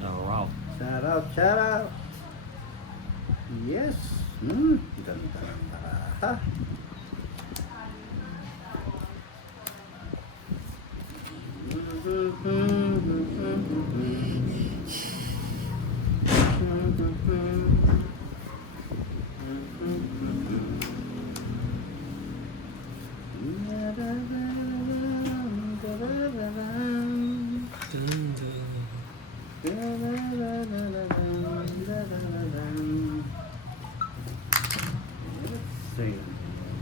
Shout out. Shout out, shout out. Yes. Ganda ng baraha.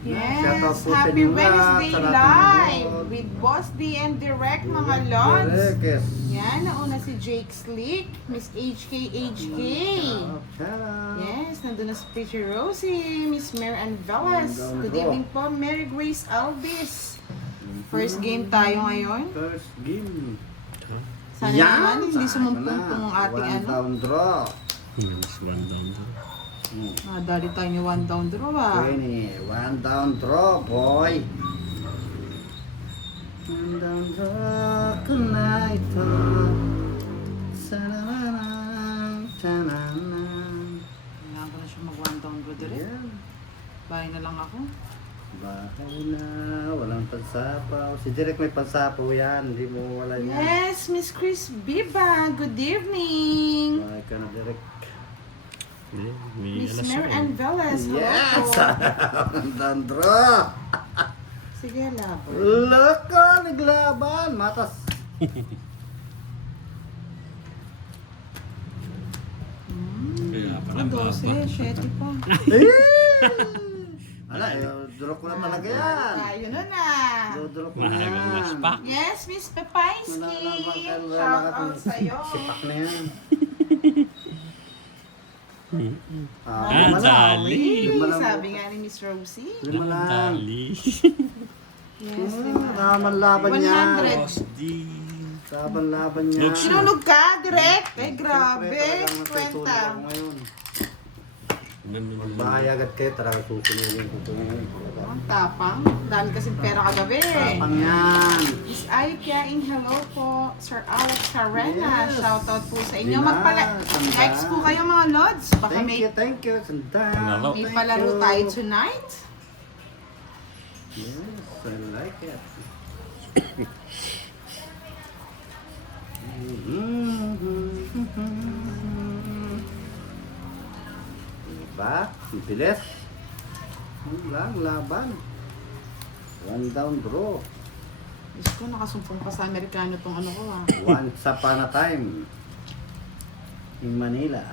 Yes, happy Wednesday live with Boss D and Direct mga Lods. Yan, nauna si Jake Slick, Miss HK. Yes, nandun na si Teacher Rosie, Miss Mary Ann Velas. Good evening po, Mary Grace Alvis. First game tayo ngayon. First game. Sana naman, hindi sumumpong tong ating One down draw. Yes, one down. Dali tayo ni one down draw One down draw, boy. One down draw, kunay to. Sananang, sananang. Kailangan ko na siya mag one down draw direct. Yeah. Bahay na lang ako. Bahay na, walang pansapaw. Si Direk may pansapaw yan, hindi mo wala yan. Yes, Miss Chris Biba, good evening. Bahay ka na, Direk. Miss Mary Ann Velas, hello Yes! po. Dandro! Sige, labo. Loko! Naglaban! Matas! Kaya pala 12, 7 pa. Ala, draw ko na talaga yan. Tayo na na. Draw ko na Mahagang mas yan. pa. Yes, Miss Pepaiski. Shout out sa'yo. Sipak na yan. Dali. Sabi nga ni Miss Rosie. Lima lang. Dali. Yes, Naman laban niya. 100. Laban laban niya. Sinunog ka, direct? Ay, grabe. Talagang natutulog Kwenta. ako ngayon. Bahay agad kayo, talaga susunodin ko ito ngayon. Ang tapang. Dami kasing pera kagabi. Tapang yan. Miss Aikiaing, hello po. Sir Alex Carrena, Yes. shoutout po sa inyo. Sina, Likes po kayo mga Lods. Baka Thank you. Sanda. Palaro. may palaro tayo tonight. Yes, I like it. Diba? Ang bilis. Ang lang, laban. One down draw. Diyos ko, nakasumpong pa sa Amerikano tong ano ko ah. Once upon a time in Manila.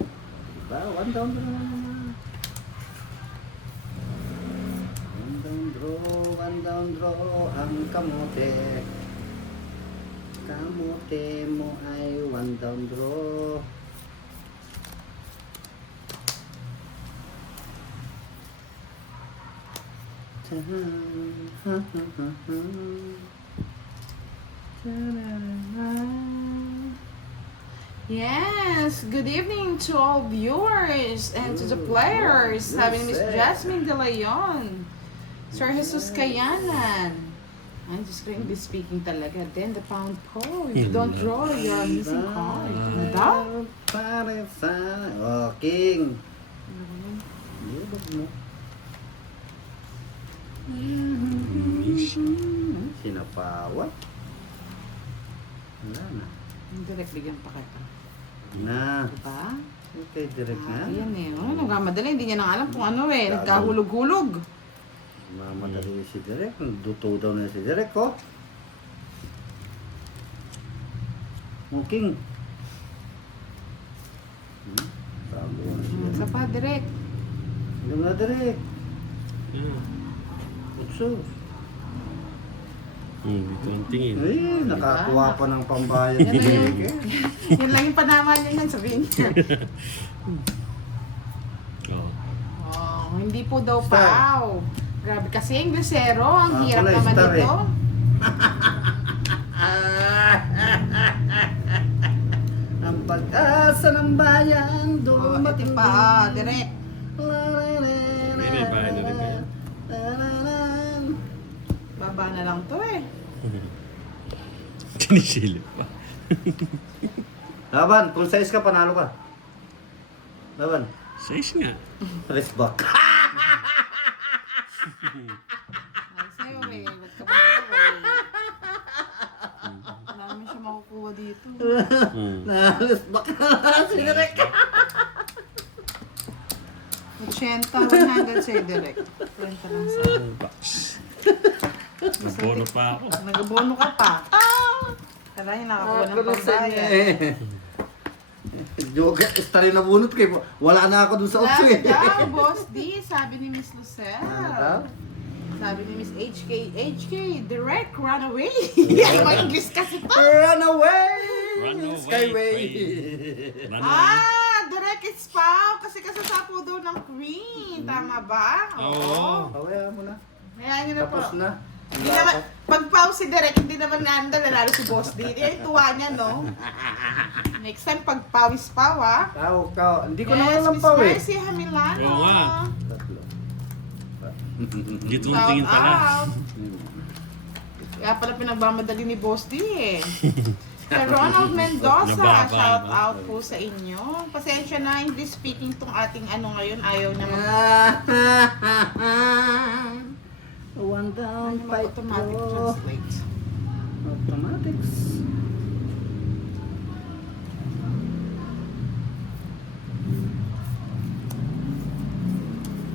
Diba? One down draw naman. One down draw ang kamote. Kamote mo ay one down draw. Yes, good evening to all viewers and to the players. Sabi ni Miss Jasmine De Leon. Sir Jesus Kayanan. Ay, just going to be speaking talaga. Then the pound po. If you don't draw, you're missing card. Ano daw? Pare sa... Oh, King. Libog mo. Sinapawa. Wala na. Direct bigyan pa kita. Na. Diba? Okay, direct na. Ayan eh. Oh, nagkamadali. Hindi niya nang alam kung ano eh. Nagkahulog-hulog. Mamadali si Direk. Duto daw na si Direk, oh. King. Tabo na siya. Sa pa, direct. Hindi na, Direk. Utso. Dito ang tingin. Ay, nakakuha pa ng pambayad Yan si na yun. Direk, eh. Yun lang yung panama niya yan, sabihin niya. Oo. Oh, hindi po daw Star. paaw. Grabe kasi yung Lucero, ang hirap wala, naman star ito. Ang pag-asa ng bayan, Oh, ito dumating pa, ah, direct. Pwede, bahay na rin kayo. Baba na lang to eh. Kinisilip pa. Laban, kung size ka, panalo ka. Laban. Size nga. Press back. Ay, sa'yo, eh. Huwag ka mag-away. Wala naman siya makukuha dito. Press back na si Direk. 80, 100 sa'yo, direct. 20 lang sa'yo. Bucks. Nabono pa ako. Nagabono ka pa. Kala yung nakakuha ng pagbayad. Joke, rin na bunot kayo. Wala na ako dun sa otso Sabi eh. daw, Boss D, sabi ni Miss Lucelle. Ano? Sabi ni Miss HK, direct, run away. Ay, English kasi to. Run away! Run away, Skyway! Run away. Direct it's Pao kasi kasasapo daw ng Queen. Tama ba? Oo. Pawaya mo na. Hayaan nyo na po. Tapos na. Hindi naman, pag Pao si Direct, hindi naman nandal, lalo si Boss D. Eh, tuwa niya, no? Next time, pag Pao is Pao, ha? Kao. Hindi ko na Yes, alam Miss pa eh. Mercy Hamilano. Oo nga. Tatlo. Dito ang Shout tingin pala. out. Kaya pala pinagmamadali ni Boss D eh. Kay Ronald Mendoza, Nababa, shout no? out po sa inyo. Pasensya na, English speaking tong ating ano ngayon, ayaw na One down, fight automatic go. translate. Automatics.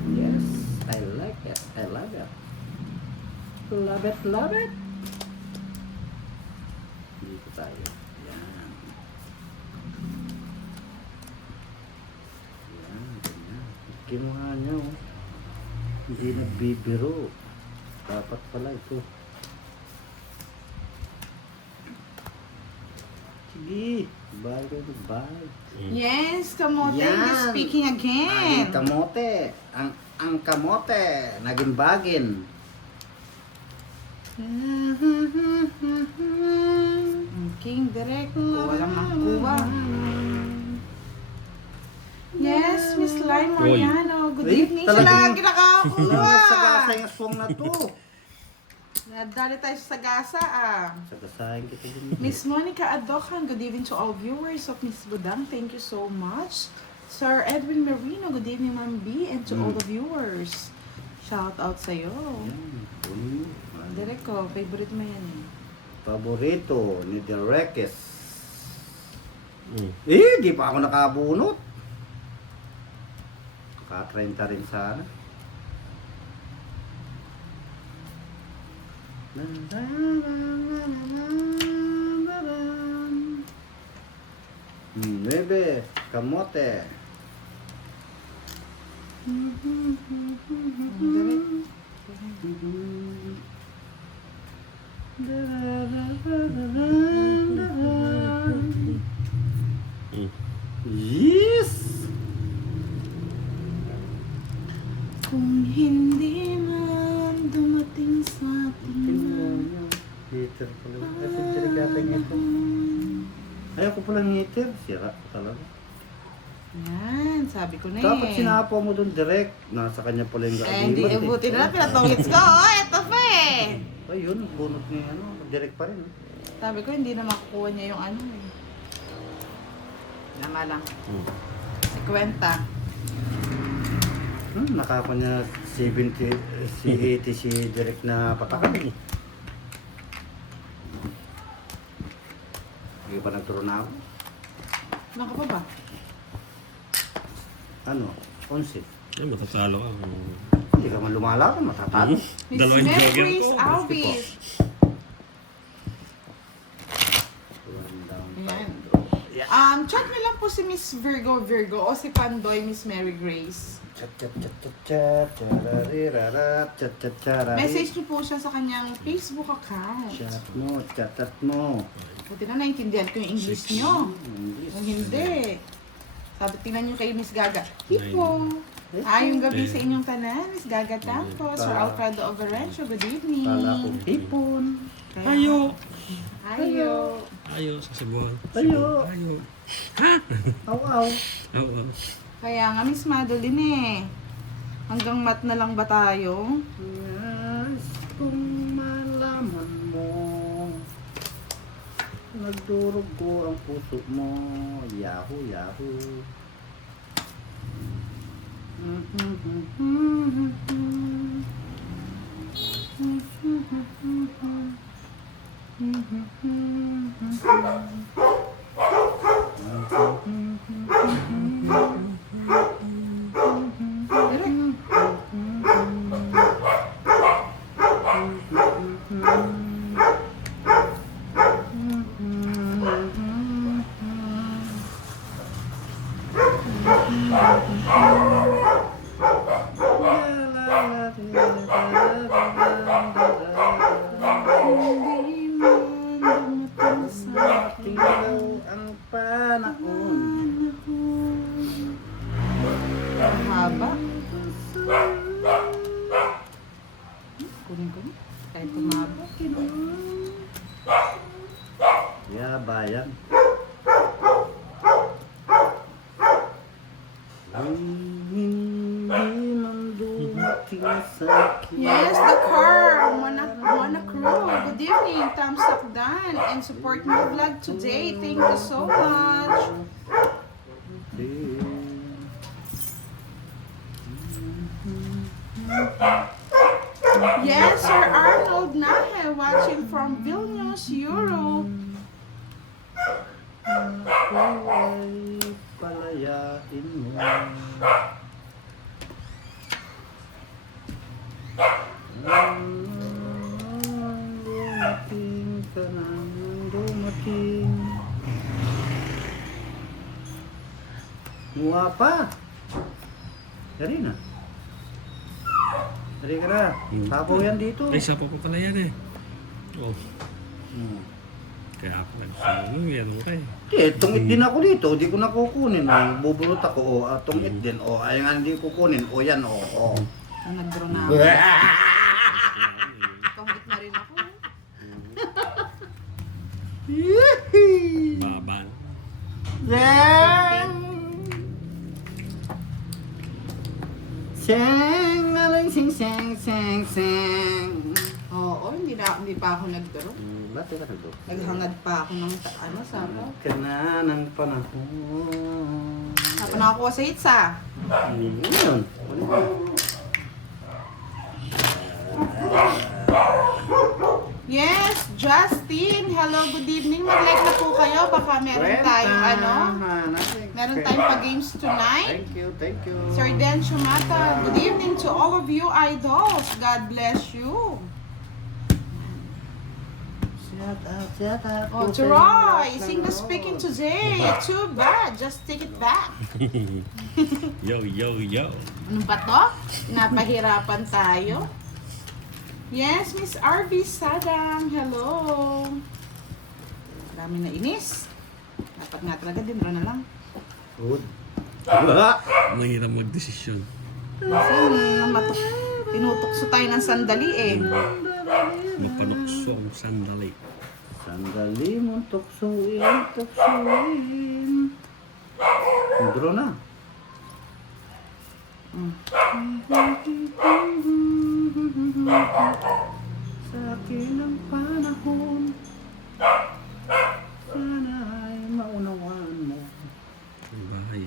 Yes, I like it. I love it. Love it, love it. Dito tayo. Yan. Yan, ganyan. Kinuha niya, oh. Hindi nagbibiro. Dapat pala ito. Sige. Bye kayo, bye. Yes, kamote, Yan. English speaking Ang again. kamote. Ang kamote. Naging bagin. King Direct, walang makuha. Yes, Miss Lai Mariano. Good Uy, evening. Siya talagang- lagi nakakuha. Wala sa gasa yung swang na to. Nadali tayo sa Sagasa ah. Sagasahin kita din. Miss Monica Adokan, good evening to all viewers of Miss Budang. Thank you so much. Sir Edwin Marino, good evening Ma'am B, and to all the viewers. Shout out sa'yo. Yan. Kunin mo. Direk ko, favorite mo yan eh. Paborito ni Derekes. Mm. Di pa ako nakabunot. Ka-30 rin sana. Bebe, kamote. Direk. Mm. Yes! Kung hindi man dumating sa atin Heater pala. Ay, sinsirig yata yung ito. Ayaw ko palang heater. Sira ko talaga. Yan, sabi ko na Dapat eh. sinapo mo dun direct. Nasa kanya pala yung Eh, hindi, gaagiman buti na lang, pinatungits ko. Oh, eto pa eh. Ay, yun. Bunot niya ano. Direct pa rin. Sabi ko, hindi na makukuha niya yung ano eh. Nama lang. Mm. 50. Nakako niya 70, si 80 si direct na patakan. Hindi pa nagturo na ako. Naka pa ba? Ano? 11. Ay, matatalo ka. Hindi ka man lumalaban, matatalo. Miss Dalawang Mary jogger Grace to. Alvis. One down, Ayan. five. Chat niyo lang po si Miss Virgo o si Pandoy, Miss Mary Grace. Chat, chat, chat, chat, chat, chararirarat, chat, chat, charari. Message niyo po siya sa kanyang Facebook account. Chat mo, chat mo. Buti na naintindihan ko yung English niyo. Kung hindi. Sabi, tingnan niyo kay Miss Gaga. Hipo. Ayong gabi sa inyong tanan, Miss Gaga Campos, Sir Alfredo Overencio, good evening. Kala ko hipon. Ayo! Ayo. Ayo sa Cebuan. Ayo. Ayo. Aw, aw. Oo. Kaya nga, Miss Madeline eh. Hanggang mat na lang ba tayo? Yes, kung malaman mo na nagdurugo ang puso mo. Yahoo, yahoo. Tinglaw ang panahon. Haba. Kunin ko. Kahit tumaba. Ya, bayan. Ang hindi man dumating sa akin. Yes, the car. Mana crew. Good evening. Thumbs up done. And support my vlog today. Thank you so much. Yes, Sir Arnold Nahe watching from Vilnius, Europe. Ay, palayain mo. Dumating ka nang dumating. Muha pa. Dari na. Dari ka na. Sabaw yan dito. Ay, sapo ko pala yan eh. Oh, Hmm. kaya ako nagsulo. Yan mo kayo. Tungit din ako dito, di ko na kukunin. Bubulot ako, tungit din. Ay nga hindi kukunin. Yan, Ang nag-draw na ako. Tungit na rin ako. Baban. Seng, aling sing, seng, seng, seng. Oo, hindi pa ako nag-draw. Ba't ka nagdo? Naghangad pa ako ng sapaw. Ka na ng panahon. Sapa na ako sa itsa. Yun. Yes, Justin. Hello, good evening. Mag-like na po kayo. Baka meron tayong meron tayong pa-games tonight. Thank you, thank you. Sir Dan Shumata, good evening to all of you idols. God bless you. Shout out. Oh, to Roy, sing the speaking today. Too bad, just take it back. Yo, yo, yo. Ano ba to? Napahirapan tayo. Yes, Miss RV Sadam, hello. Marami na inis. Dapat nga talaga, dinro na lang. Good. Mahirap magdesisyon. Kasi tinutukso tayo ng sandali eh. Mapanukso ang sandali. Sandali mong tuksuin, tuksuin. Draw na. Sa akin ang panahon, sana ay maunawaan mo. Ang bahay.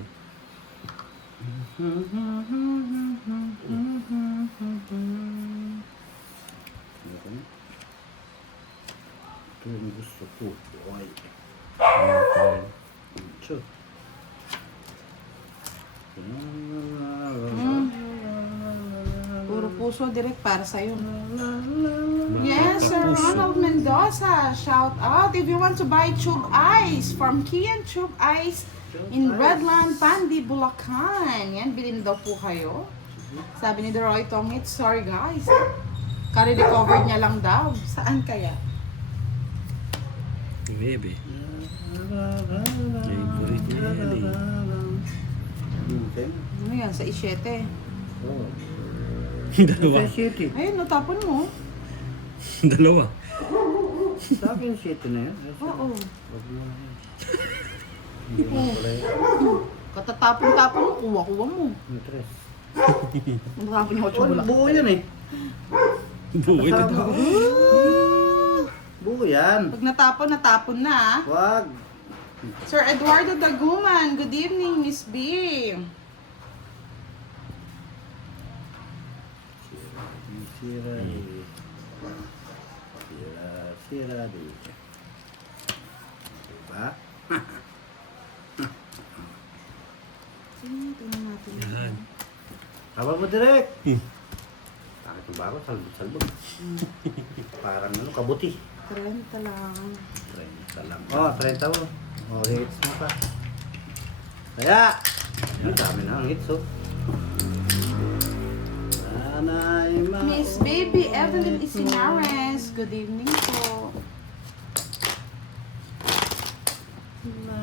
Ito yung gusto ko. Boy. Sure. Puro puso direct para sa'yo. Yes, Sir Ronald Mendoza, shout out. If you want to buy tube ice from Kian Tube Ice in Redland, Pandi, Bulacan. Yan, bilhin daw po kayo. Sabi ni Roy Tongit, sorry guys. Kare-recover niya lang daw. Saan kaya? Bebe. Favorite niya yan eh. Okay. Ano yan, sa isyete. Oh. Dalawa. Sa city. Ayun, natapon mo. Dalawa. Sa akin city na yan. Oo. Wag mo na yan. Hindi mo pala yan. Katatapon-tapon mo, kuha-kuha mo. Yung tres. Natapon yung 8 Oh, bulak. buo yan eh. Buhay ka daw. Buo yan. Pag natapon, natapon na ah. Wag. Sir Eduardo Daguman, good evening, Miss B. Sira di. Sira di. Diba? Sige, tingnan natin. Yan. Tama mo direct. Hmm. Bakit yung bako? Salbog. Parang ano, kabuti. 30 lang. 30 lang. Oh, 30 mo. Oh, hits mo pa. Kaya! Yan, dami na ang hits, oh. Nanay ma... Miss Baby Evelyn Isinares, good evening po.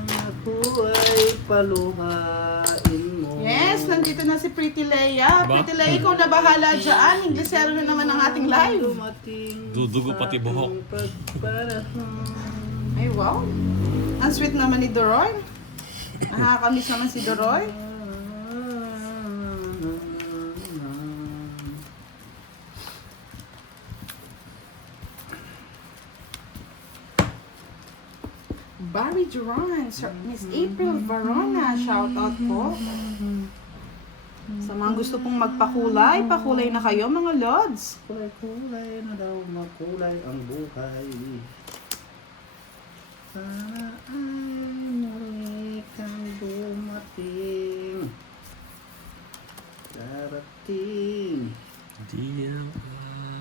Ako ay paluhain mo. Yes, nandito na si Pretty Leia. Ba? Pretty Leia, ikaw na bahala dyan. Inglesero na naman ang ating live. Dumating Dudugo pati buhok. sa aking pagpanahon. Ay, wow. Ang sweet naman ni Doroy. Nakakamiss naman si Doroy. Barry Duran, Sir, Miss April Varona, shout out po. Sa mga gusto pong magpakulay, pakulay na kayo mga lods. Kulay-kulay na daw makulay ang buhay. Sana ay muli kang dumating. Darating. Di ang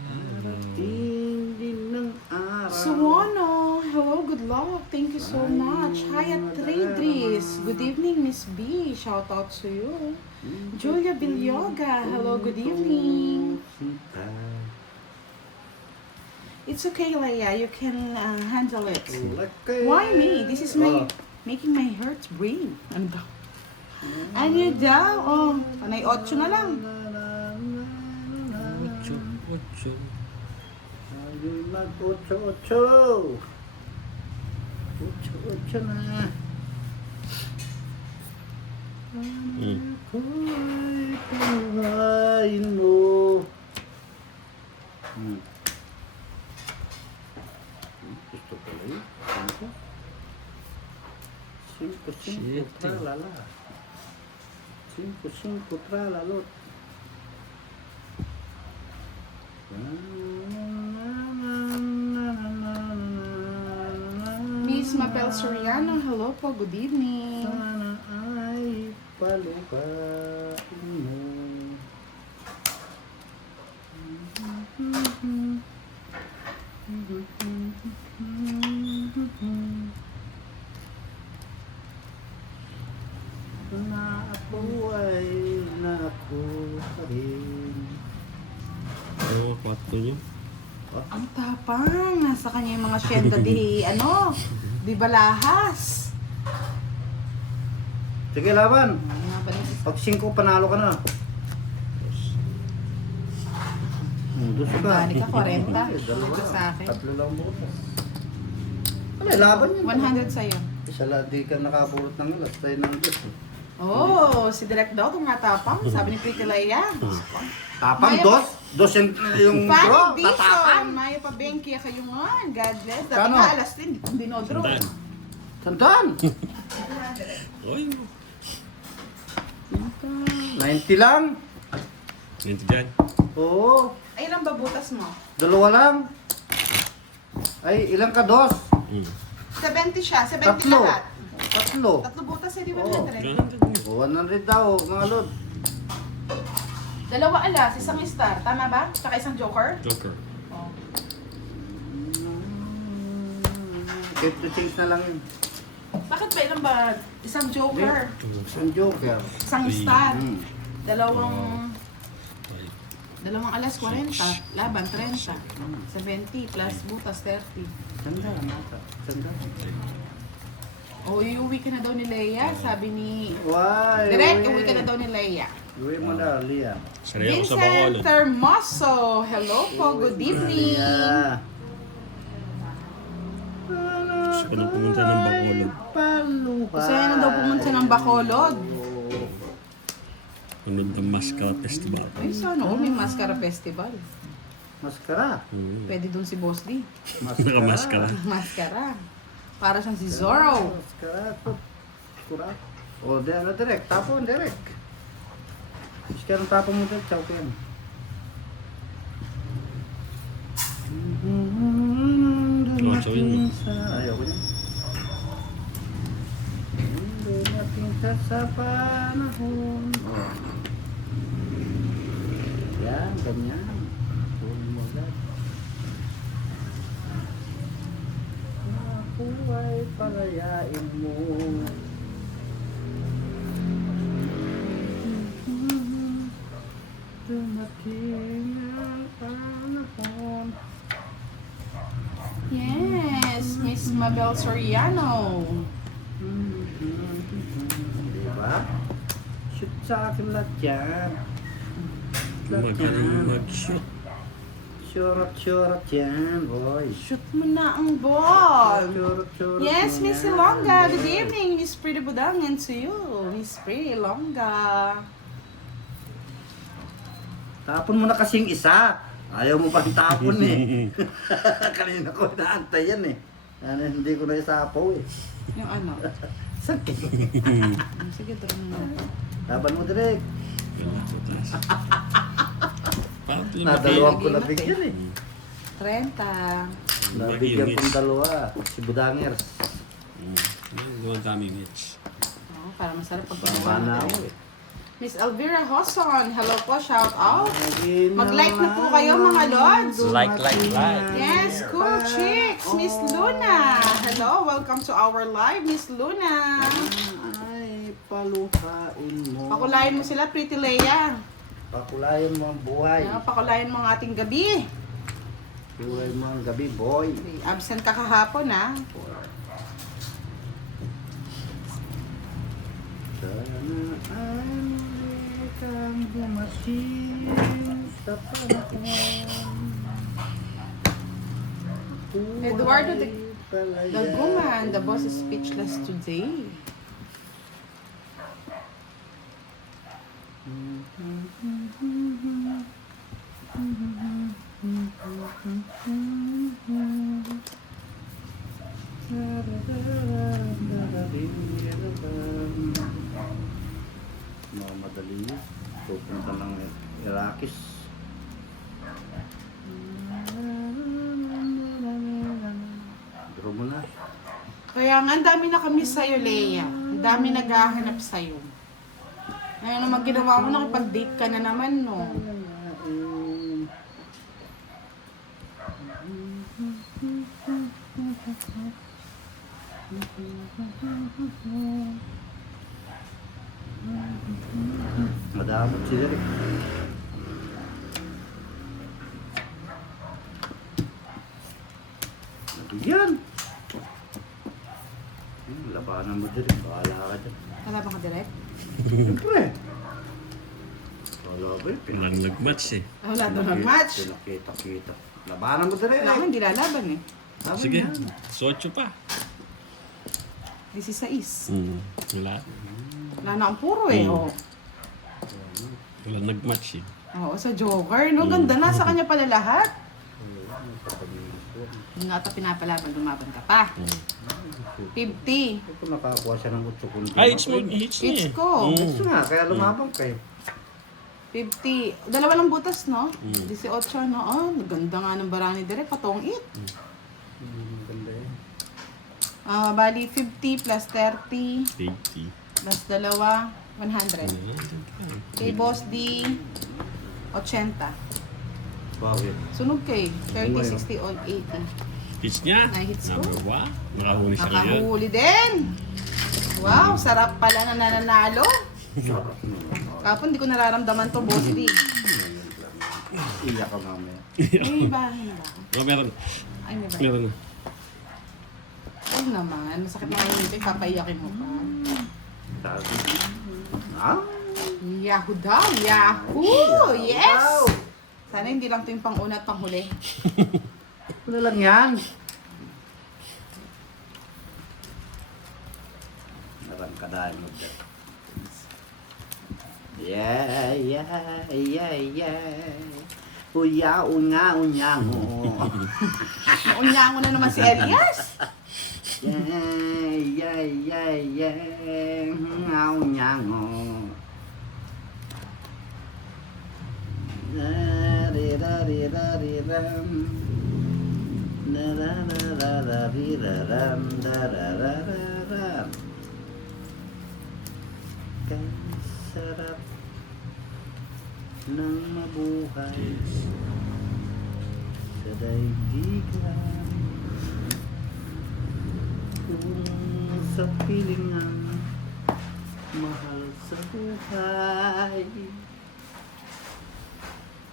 Darating din ng araw. Suwono, hello, good luck. Thank you so much. Hayat Tradris, good evening, Miss B. Shout out to you. Julia Bilyoga, hello, good evening. It's okay, Leia. You can handle it. Why me? This is my making my heart breathe. Ano daw? Ano daw? Oh, panay 8 na lang. Ocho, ocho. Ayun mag-8-8. 8-8 na. Ako ay paluhain mo. Gusto ko lang yun. 5-5 tralala. 5-5 tralalot. Miss Mabel Soriano, hello po, good evening. Sana ay paluhain mo. Na ako ay naku pa rin. Oo, kwato nyo. Ang tapang, nasa kanya yung mga syenda di, ano, di balahas. Sige, laban. Mga balis. Pag 5 panalo ka na. Gusto ka. Bali ka, 40. Dalawa. Ito sa akin. 3 lang bukas. Ano, laban yun. 100 sa'yo. Isa lang, di ka nakapulot ng alas. Tayo ng Diyos. Oh, si Direk daw, tumatapang. Sabi ni Pretty Leia. Tapang, Maya dos? Dos yung draw? Fanny Tatapang? Dixon, Maya Pabenki, kayo nga. God bless. Dati Kano? nga alas din, hindi dinodro. Sandaan. Sandaan? Oy, 90 lang? ganito dyan. Oo. Ay, ilang babutas mo? 2 lang? Ay, ilang ka, dos? 70 siya, 70 Tatlo. lahat. 3. 3 butas, eh, di ba Oo. Direk? Ganito dyan. 100 daw, mga lord. 2 alas, isang star. Tama ba? Tsaka isang joker? Joker. Oh. 50 things na lang yun. Bakit ba ilang ba? Isang joker, Isang joker. isang star, Hmm. dalawang Ay, alas 40, laban 30, 70 plus butas 30. Sandaan, nata. Sandaan. O, iuwi ka na daw ni Leia, sabi ni... Why? Direk, uwi ka na daw ni Leia. Uwi mo na, Lia. sanay ako sa Vincent Bacolod. Termoso, hello po, good evening. Lia. Gusto ko nang pumunta ng Bacolod. Gusto niya na daw pumunta ng Bacolod. Punod ng Mascara Festival. Ay, sana, may Mascara Festival. Maskara. Pwede dun si Boss D. Nakamaskara. Maskara. Para siyang si Zorro. Maskara. Kura. O, di ano direct. Tapon direct. Maskara ang tapon mo direct. Chow ko yan. Chow yun. Ayaw ko yan. Dumating ka sa panahon. Oh. Yan, ganyan. Kunin mo agad. Ako ay palayain mo. Dumating ang panahon. Yes, Miss Mabel Soriano. Diba? Shoot sa akin lahat yan. Magaling mag-shoot. Syurot yan, boy. Shoot mo na ang ball. Syurot Yes, Miss Ilongga. Good evening, Miss Pretty Budang, and to you, Miss Pretty Ilongga. Tapon mo na kasing isa. Ayaw mo pang tapon eh. Kanina ko inaantay yan eh. Ano, hindi ko na isapaw eh. Yung ano? Sakit. Sige, draw mo na. Laban mo direct. Wala ko taas. Pato yung Nadalawang ko Lagi na na, bigyan eh. 30. Nabigyan kong dalawa. Si Budangers. Gawa dami mitch. Oh, para masarap pag Tama na ako eh. Miss Elvira Hoson, hello po, shout out. Mag-like na po kayo mga lods. Like. Yes, cool chicks. Miss Luna. Hello, welcome to our live, Miss Luna. Ay, paluhain mo. Pakulayan mo sila, Pretty Leia. Pakulayan mo ang buhay. Pakulayan mo ang ating gabi. Buhay mo ang gabi, boy. Absent ka kahapon, ha? Sana ay muli kang dumating sa panahon. Eduardo de Palayain Daguman, the boss is speechless today. Mga madali niya. Pupunta ng Irakis. Draw mo na. Kaya nga, ang dami na kami sa'yo, Leia. Ang dami naghahanap sa'yo. Ngayon naman ginawa mo, nakipag-date ka na naman, no? Madamot si Derek. Nabigyan. Labanan mo Derek. Bahala ka dyan. Wala ba ka direct? Siyempre. Wala ba yun? Walang nag-match eh. Wala daw mag-match. Pinakita-kita. Labanan mo Derek. Wala man, hindi lalaban eh. Laban Sige, yan. 8 pa. 16. Wala. Wala na ang puro eh. Oh. Walang nag-match eh. Oo, sa Joker. No, ganda na. Sa kanya pala lahat. Hindi nga ito pinapalaban, lumaban ka pa. 50. Ito nakakuha siya ng 8 kundi. Ay, it's mo. It's It's eh. ko. Ito nga, kaya lumabang kayo. 50. Dalawa lang butas, no? Mm. 18, no? Oh, ganda nga ng barani direct. Patong it. Ganda eh. Bali, 50 plus 30 80. plus dalawa, 100. Kay Boss D, 80. Bakit? Sunog kay 30, 60, or 80. Hits niya. Na-hits ko. Number 1. Nakahuli siya ngayon. Nakahuli din. Wow, sarap pala na nananalo. Kapon, di ko nararamdaman to, Boss D. Iyak ka mamaya. Ay, bahay ba? Oh, meron. Ay, may ba? Meron na. Ay naman, masakit na kayo nito, papaiyakin mo pa. Sabi. Ah? Yahoo daw, Yahoo! Yes! Wow! Sana hindi lang ito yung pang-una at pang-huli. Ano lang yan? Narangkadahan mo dyan. Yeah. Uya, unga, unyango. Unyango na naman si Elias. Yay, yay, yay, yay. Unyango. Da-di-da-di-da-di-ram. Da-da-da-da-da-di-da-ram. Da-da-da-da-ram. Kay sarap ng mabuhay sa daigdigan. Kung sa piling ng mahal sa buhay,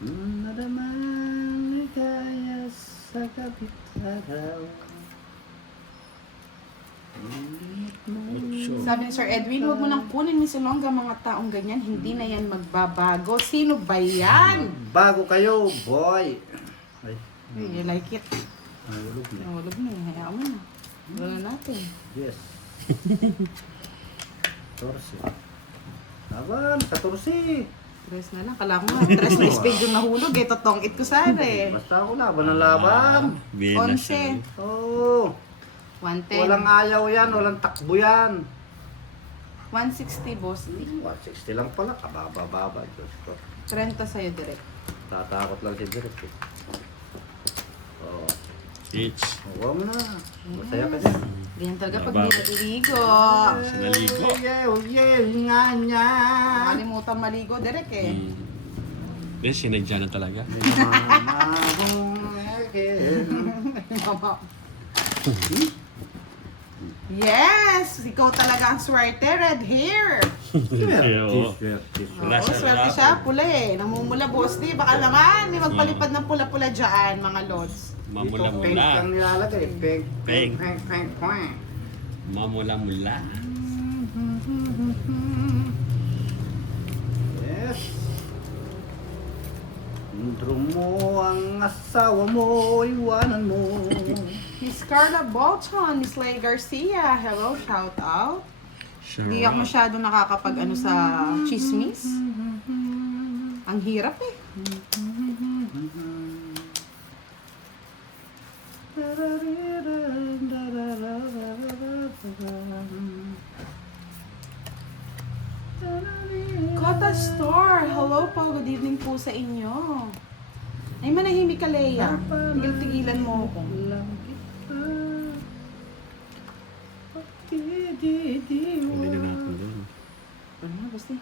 nadamang ligaya sa kapit araw. Sabi ni Sir Edwin, huwag mo nang kunin Miss Ilongga, mga taong ganyan, hindi na yan magbabago. Sino ba yan? Bago kayo, boy! Ay, You like it? nahulog na. Nahulog na, hayaan mo na. Wala natin. Yes. 14. Laban, 14. Tres na lang. Kala ko nga, tres na spade yung nahulog eh. Totong it ko sana eh. Basta ako laban ng laban. Venus. 11. Oo. 110. Walang ayaw yan, walang takbo yan. 160, boss. 160 lang pala, kababa-baba. Diyos ko. 30 sa'yo direct. Tatakot lang si Direk eh. Oo. Each. Huwag mo na. Masaya ka dyan. Ganyan talaga pag Laban. di naliligo. Naligo. Oh yeah, nga niya. Makalimutan maligo direct eh. Then, sinadya na talaga. Mama. Yes! Ikaw talaga ang swerte, red hair. Kaya, oo. Wala Oo, siya swerte laban. siya, pula eh. Namumula, boss di. Baka naman, may magpalipad ng pula-pula dyan, mga lods. Pink Mamula-mula. ang nilalagay. Pink. Pink. Pink. Pink. Pink. Mamula-mula. Yes. Intro mo ang asawa mo, iwanan mo. Miss Carla Bolton, Miss Leigh Garcia, hello, shout out. Hindi ako masyado nakakapag ano sa chismis. Ang hirap eh. Kota Store, hello po, good evening po sa inyo. Ay, manahimik ka, Leia. Tigil-tigilan mo ako. Hindi na natin doon. Ano nga, basta eh.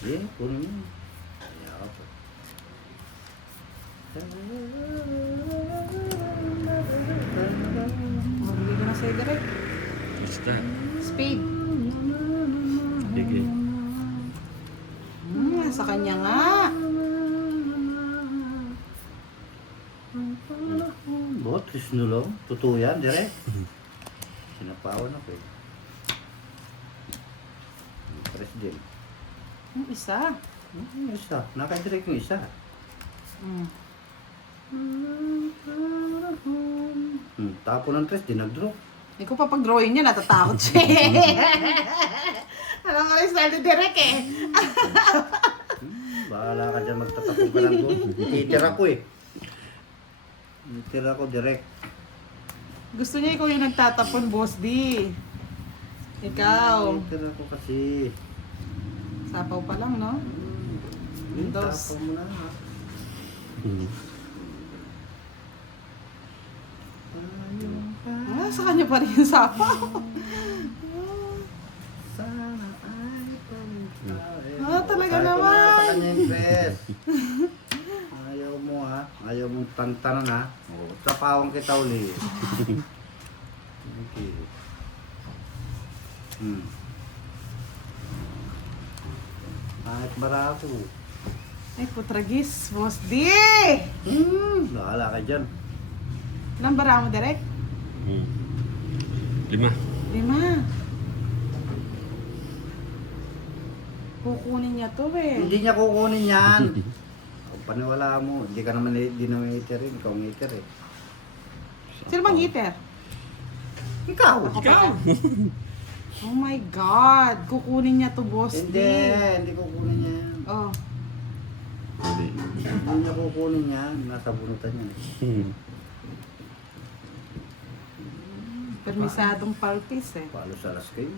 Yeah, kunin mo. Ayaw po. Mabigay ko na sa'yo direct. Basta. Spade. Sige. Sa kanya nga. Bot, kisnulo. Totoo yan, dire. Sinapawan ako eh. President. Yung isa. Yung isa. Nakadirect yung isa. Tapo ng tres, di nag-draw. Hindi ko pa pag-drawing niya, natatakot siya. Alam nga yung style ni Derek eh. Bahala ka dyan, magtatapong ka lang doon. Itira ko eh. Itira ko direct. Gusto niya ikaw yung nagtatapon, Boss D. Ikaw. Itira ko kasi. Sapaw pa lang, no? Windows. Tapo mo na ha. Sa kanya pa rin yung sapaw. Sana ay pagkain. Talaga Sabi ko naman. na sa kanya yung dress. Ayaw mo ha. Ayaw mong tantanan ha. O, tapawang kita uli. Okay. Kahit barako. Ay, putragis, Boss D. Bahala ka dyan. Ilang bara mo, Derek? 5. 5. Kukunin niya to eh. Hindi niya kukunin yan. Kung paniwala mo, hindi ka naman hindi naman iter rin. Ikaw ang iter eh. Sino bang hitter? Ikaw! Ako Ikaw! pala. Oh my God. Kukunin niya to, boss. Hindi kukunin niya yan. Oh. Hindi. Hindi niya kukunin niya. Nasa bunutan niya. Permisadong palpis eh. Palos-alas kayo.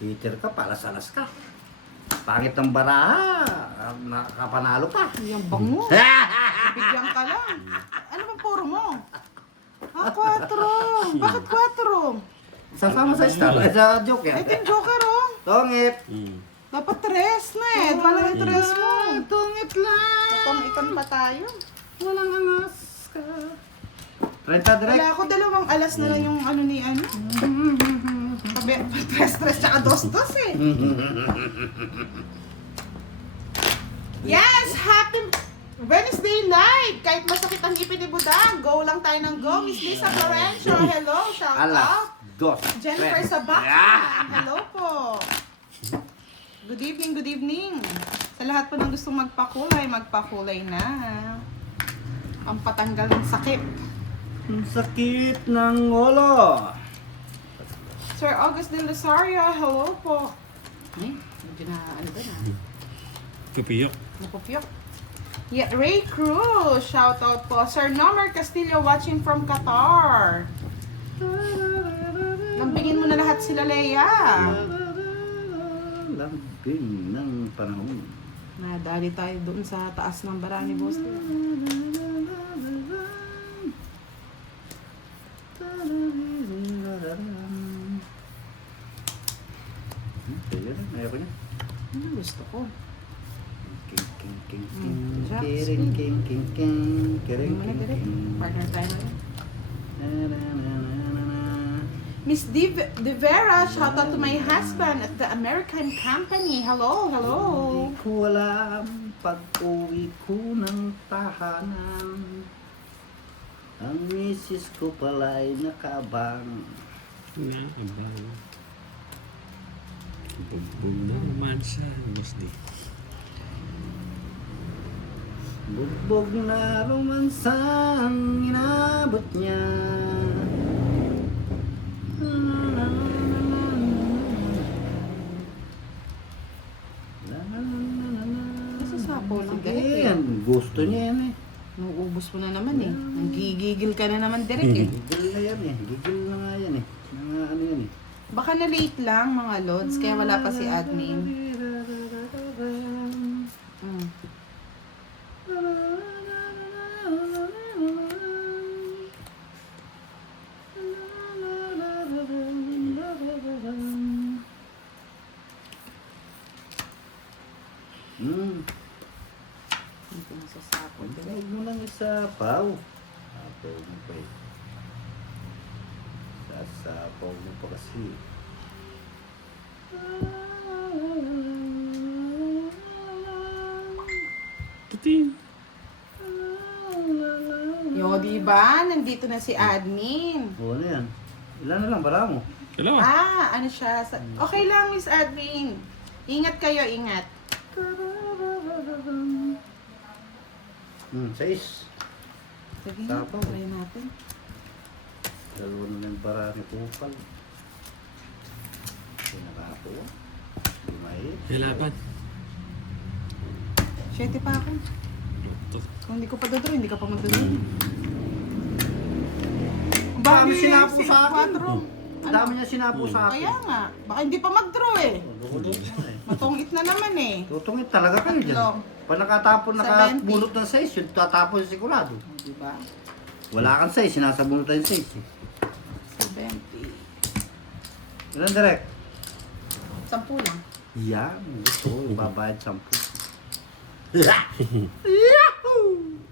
Peter ka, palas-alas ka. Pangit ng baraha. Nakapanalo pa. Yung bango. Bigyan ka lang. Ano bang puro mo? 4. Bakit 4? Sasama sa star. Sa joke yan. Ito yung joker oh. Tongit. Dapat 3 na eh. Wala yung 3 mo. Tongit lang. Ikan pa tayo. Walang angas ka. 30 direct. Wala ako 2 alas na lang yung ano ni ano. Sabi, 3 tsaka 2 eh. Yes! Happy Wednesday night! Kahit masakit ang ngipin ni Budang, go lang tayo ng go. Miss Lisa Florencio, hello, shout out. Dos. Jennifer Sabaca, hello po. Good evening. Sa lahat po ng gustong magpakulay na. Ang patanggal ng sakit. Ang sakit ng ulo. Sir August Del Rosario, hello po. Ay, medyo na ano ba na? Pupiyok. Napupyok. Yeah, Ray Cruz, shout out po. Sir Nomer Castillo watching from Qatar. Lampingin mo na lahat sila, Leia. Lambing ng panahon. Nadali tayo doon sa taas ng bara ni Boss. Ayoko niya. Ano gusto ko? King. Jack, Kiring, king. Kiring, Ano na king. Partner tayo na. Na. Miss De Vera, shout out to my husband at the American company. Hello. Hindi ko alam pag-uwi ko ng tahanan. Ang misis ko pala'y nakaabang. Nga, abang. Bugbog na romansa. Gusto di. Bugbog na romansang inabot niya. Nasasapo lang direct Eh, eh. yan. Gusto niya yan eh. Nuubos mo na naman eh. Nagigigil ka na naman direct eh. Gigil na yan eh. Gigil na nga yan eh. Mga ano yan eh. Baka na late lang mga lods, kaya wala pa si admin. Mm. Hindi nasasapo direct. Huwag mo lang isapaw. Sapaw mo pa eh. Sasapaw mo pa kasi. Tuting. Yo, diba? Nandito na si admin. O ano yan? Ilan na lang, bara mo? Dalawa. Ano siya? Okay lang, Miss Admin. Ingat kayo, ingat. 6. Sige, Tapaw. try natin. Dalawa na lang bara ni Kupal. Pinakapo. Lumahit. Hilapan. 7 pa ako. Kung hindi ko pa dodraw, hindi ka pa magdodraw. Ang dami sinapo sa akin. 4. Ang dami niya sinapo sa akin. Kaya nga, baka hindi pa mag-draw eh. Matungit na naman eh. Tutungit talaga kayo dyan. Tatlo. Pag nakatapon, 70. nakabunot ng 6, yun tatapon yung sigurado. Diba? Wala kang 6, sinasabunot yung 6. 70. Ilan direct? 10 lang. Yan, gusto ko, babayad 10.